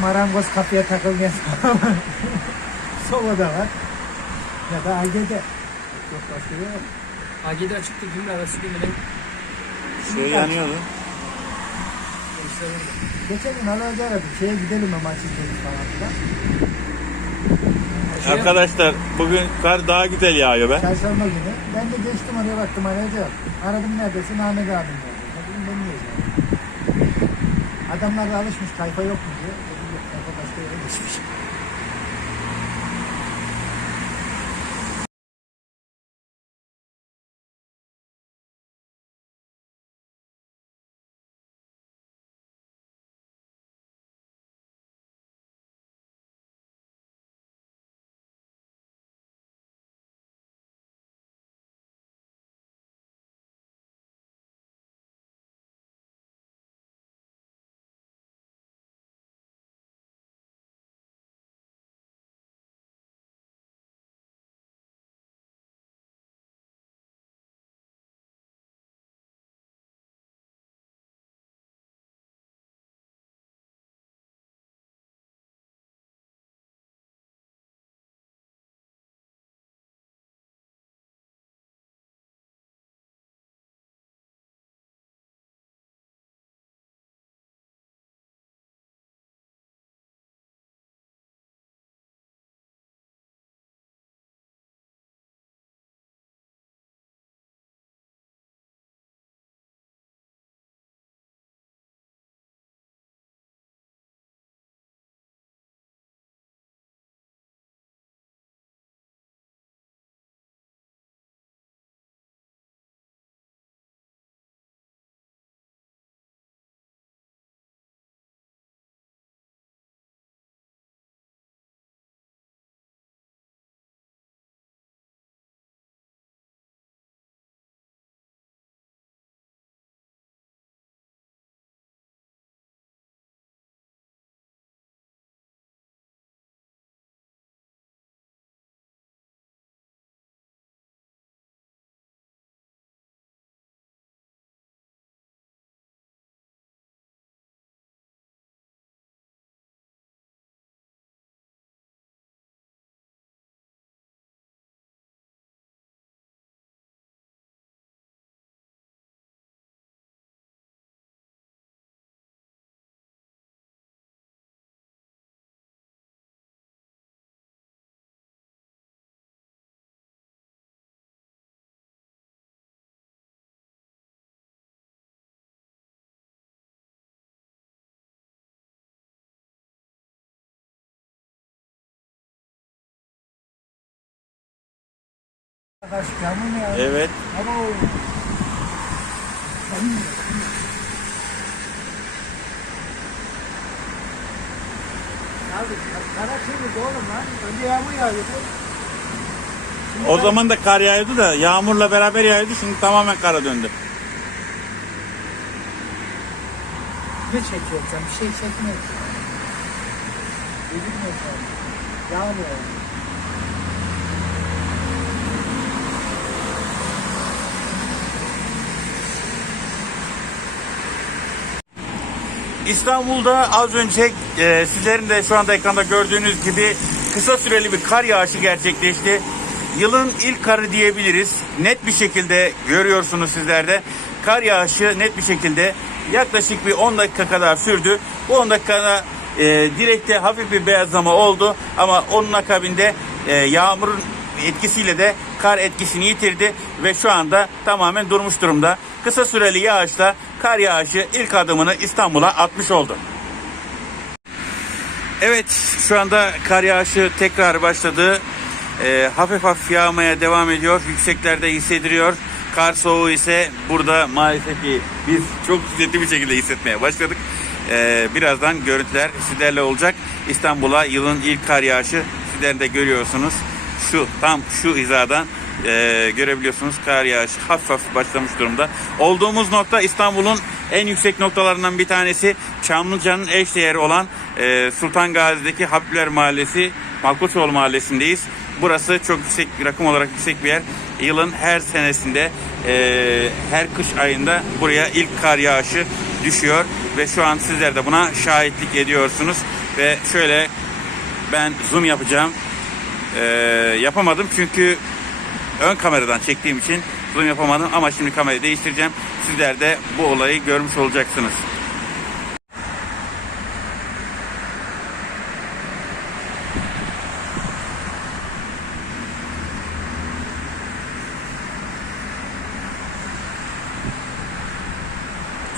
marangoz kapıya takılmayan Sova'da var. Ya da Age'de. Yok başka bir yer yok. AG'de açıktı gün arası gününe. Şey yanıyordu. Geçen gün Alacı aradı. Şeye gidelim mi maç izledik falan filan. Şey- Arkadaşlar bugün kar daha güzel yağıyor be. Çarşamba günü. Ben de geçtim oraya baktım Alacı yok. Aradım neredesin? Ahmet abim dedi. Dedim ben niye? Adamlar da alışmış tayfa yok mu diyor. Arkadaş mu ya? Evet. Abo. Abi kara çevir oğlum lan. Önce yağmur yağıyordu. O zaman da kar yağıyordu da yağmurla beraber yağıyordu. Şimdi tamamen kara döndü. Ne çekiyorsun? Bir şey çekmiyorsun. Gözükmüyor Yağmur. İstanbul'da az önce e, sizlerin de şu anda ekranda gördüğünüz gibi kısa süreli bir kar yağışı gerçekleşti. Yılın ilk karı diyebiliriz. Net bir şekilde görüyorsunuz sizler de. Kar yağışı net bir şekilde yaklaşık bir 10 dakika kadar sürdü. Bu 10 dakikada e, direkte hafif bir beyazlama oldu ama onun akabinde e, yağmurun etkisiyle de kar etkisini yitirdi ve şu anda tamamen durmuş durumda. Kısa süreli yağışla kar yağışı ilk adımını İstanbul'a atmış oldu. Evet şu anda kar yağışı tekrar başladı. Ee, hafif hafif yağmaya devam ediyor. Yükseklerde hissediliyor. Kar soğuğu ise burada maalesef ki biz çok şiddetli bir şekilde hissetmeye başladık. Ee, birazdan görüntüler sizlerle olacak. İstanbul'a yılın ilk kar yağışı sizler de görüyorsunuz. Şu tam şu hizadan e, görebiliyorsunuz kar yağışı hafif hafif başlamış durumda. Olduğumuz nokta İstanbul'un en yüksek noktalarından bir tanesi Çamlıca'nın eş değeri olan e, Sultan Gazi'deki Habibler Mahallesi Malkoçoğlu Mahallesi'ndeyiz. Burası çok yüksek rakım olarak yüksek bir yer. Yılın her senesinde e, her kış ayında buraya ilk kar yağışı düşüyor ve şu an sizler de buna şahitlik ediyorsunuz. Ve şöyle ben zoom yapacağım. Ee, yapamadım çünkü ön kameradan çektiğim için zoom yapamadım ama şimdi kamerayı değiştireceğim. Sizler de bu olayı görmüş olacaksınız.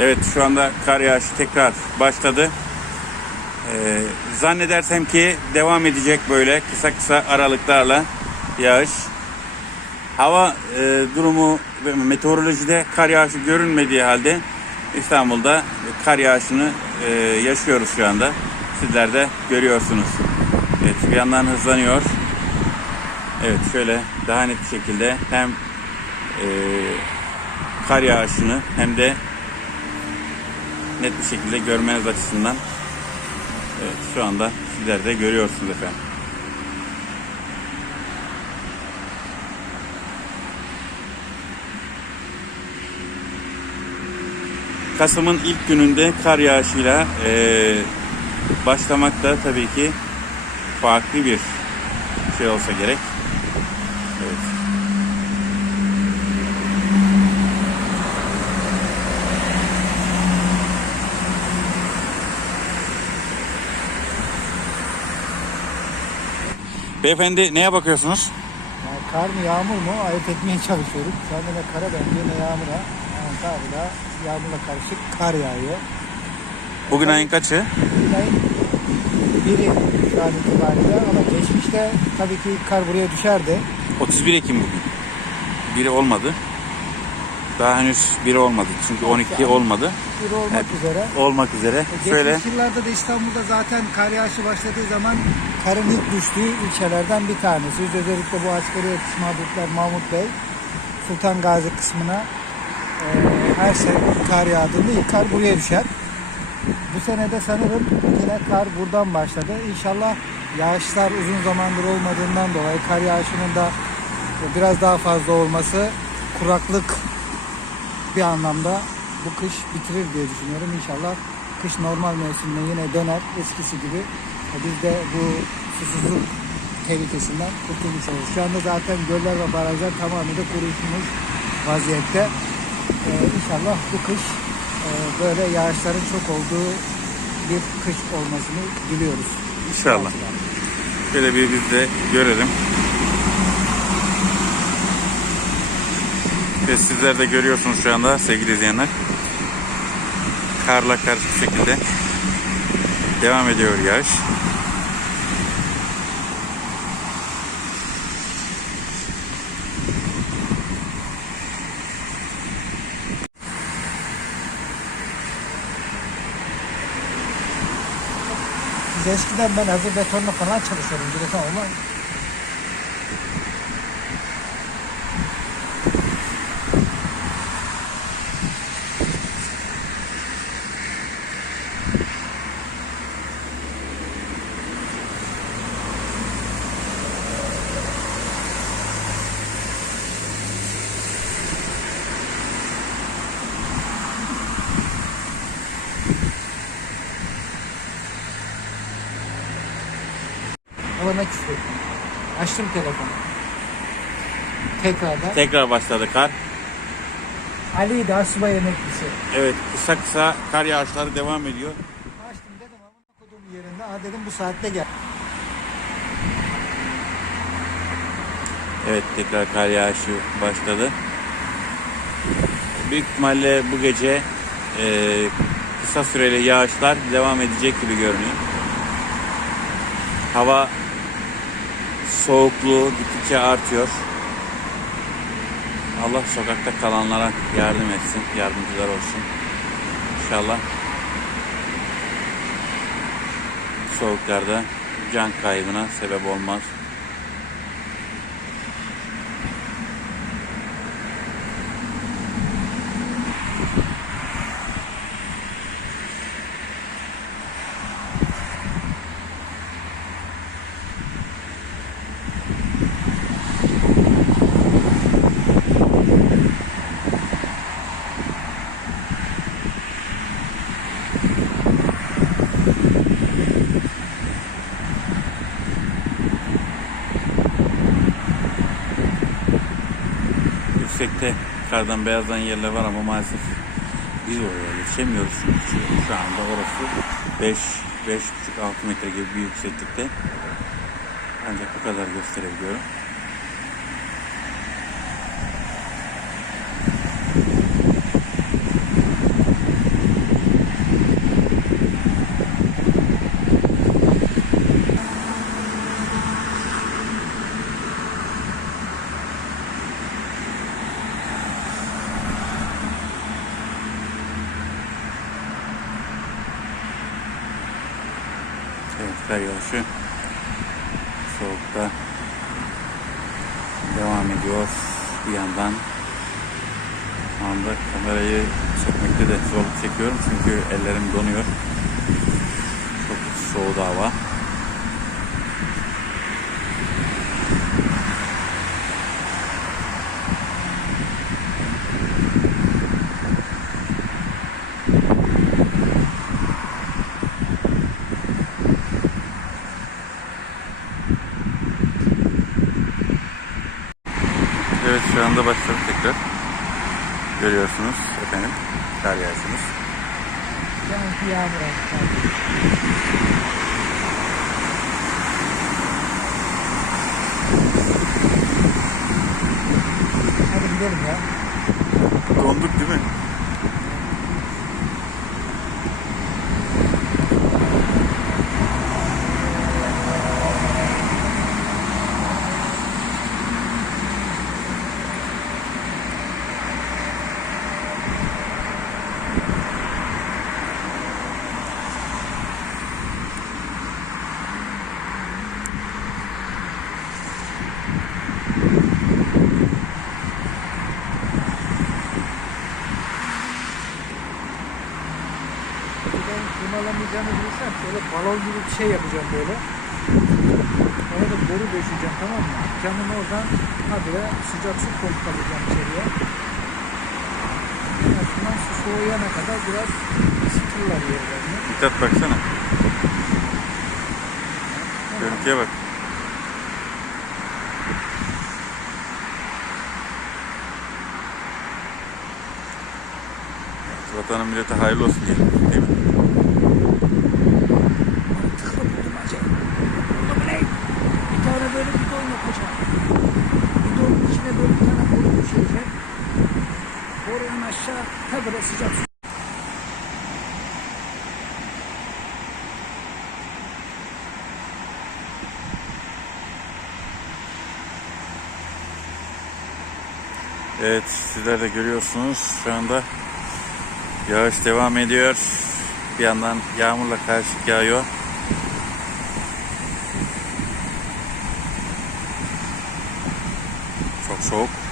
Evet şu anda kar yağışı tekrar başladı. Ee, zannedersem ki devam edecek böyle kısa kısa aralıklarla yağış. Hava e, durumu meteorolojide kar yağışı görünmediği halde İstanbul'da kar yağışını e, yaşıyoruz şu anda. Sizler de görüyorsunuz. Evet bir yandan hızlanıyor. Evet şöyle daha net bir şekilde hem e, kar yağışını hem de net bir şekilde görmeniz açısından evet, şu anda sizler de görüyorsunuz efendim. Kasım'ın ilk gününde kar yağışıyla eee başlamak da tabii ki farklı bir şey olsa gerek. Evet. Beyefendi neye bakıyorsunuz? Yani kar mı yağmur mu ayırt etmeye çalışıyoruz. Şu anda ne kara benziyor ne yağmura. Yani tabira yağmurla karışık kar yağıyor. Bugün ayın kaçı? Ayın biri şu an itibariyle ama geçmişte tabii ki kar buraya düşerdi. 31 Ekim bugün. Biri olmadı. Daha henüz biri olmadı. Çünkü 12 olmadı. Bir olmak Evet. üzere. Olmak üzere. Geçmiş Şöyle yıllarda da İstanbul'da zaten kar yağışı başladığı zaman karın ilk düştüğü ilçelerden bir tanesi. Özellikle bu askeri yetişim Mahmut Bey, Sultan Gazi kısmına e, her sene kar yağdığında ilk kar buraya düşer. Bu sene de sanırım yine kar buradan başladı. İnşallah yağışlar uzun zamandır olmadığından dolayı kar yağışının da biraz daha fazla olması kuraklık bir anlamda bu kış bitirir diye düşünüyorum. İnşallah kış normal mevsimine yine döner eskisi gibi. E, Biz de bu susuzluk tehlikesinden kurtulmuş oluruz. Şu anda zaten göller ve barajlar tamamıyla kuruşmuş vaziyette. Ee, inşallah bu kış e, böyle yağışların çok olduğu bir kış olmasını diliyoruz. İnşallah. şöyle bir biz de görelim. Ve sizler de görüyorsunuz şu anda sevgili izleyenler. Karla karışık şekilde devam ediyor yağış. Biz eskiden ben hazır betonla falan çalışıyordum. Direkt ama Açtım telefonu. Tekrardan. Tekrar başladı kar. Ali de asubay emeklisi. Evet kısa kısa kar yağışları devam ediyor. Açtım dedim ama kodumun yerinde. Ha dedim bu saatte gel. Evet tekrar kar yağışı başladı. Büyük ihtimalle bu gece e, kısa süreli yağışlar devam edecek gibi görünüyor. Hava soğukluğu gittikçe artıyor. Allah sokakta kalanlara yardım etsin, yardımcılar olsun. İnşallah soğuklarda can kaybına sebep olmaz. Kardan beyazdan yerler var ama maalesef biz oraya yetişemiyoruz. Çünkü şu anda orası 5 5,5-6 metre gibi bir yükseklikte. Ancak bu kadar gösterebiliyorum. Evet, kar yağışı soğukta devam ediyor. Bir yandan şu anda kamerayı çekmekte de zorluk çekiyorum çünkü ellerim donuyor. Çok soğudu hava. Evet şu anda başladı tekrar. Görüyorsunuz efendim aldı. Hadi gidelim ya. Donduk değil mi? Ben tırmalamayacağını bilirsem şöyle balon gibi bir şey yapacağım böyle. Ona da boru döşeceğim tamam mı? Camın oradan habire sıcak su pompalayacağım içeriye. En azından su soğuyana kadar biraz ısıtırlar yerlerini. Dikkat baksana. Görüntüye bak. Vatanın millete hayırlı olsun diyelim. Değil mi? Mantıklı buldum acı. Buldum ne? Bir tane böyle bidon yapacağım. Bidonun içine böyle bir tane boru düşecek. Borudan aşağı habire sıcak su. Evet sizler de görüyorsunuz şu anda yağış devam ediyor. Bir yandan yağmurla karışık yağıyor. Çok soğuk.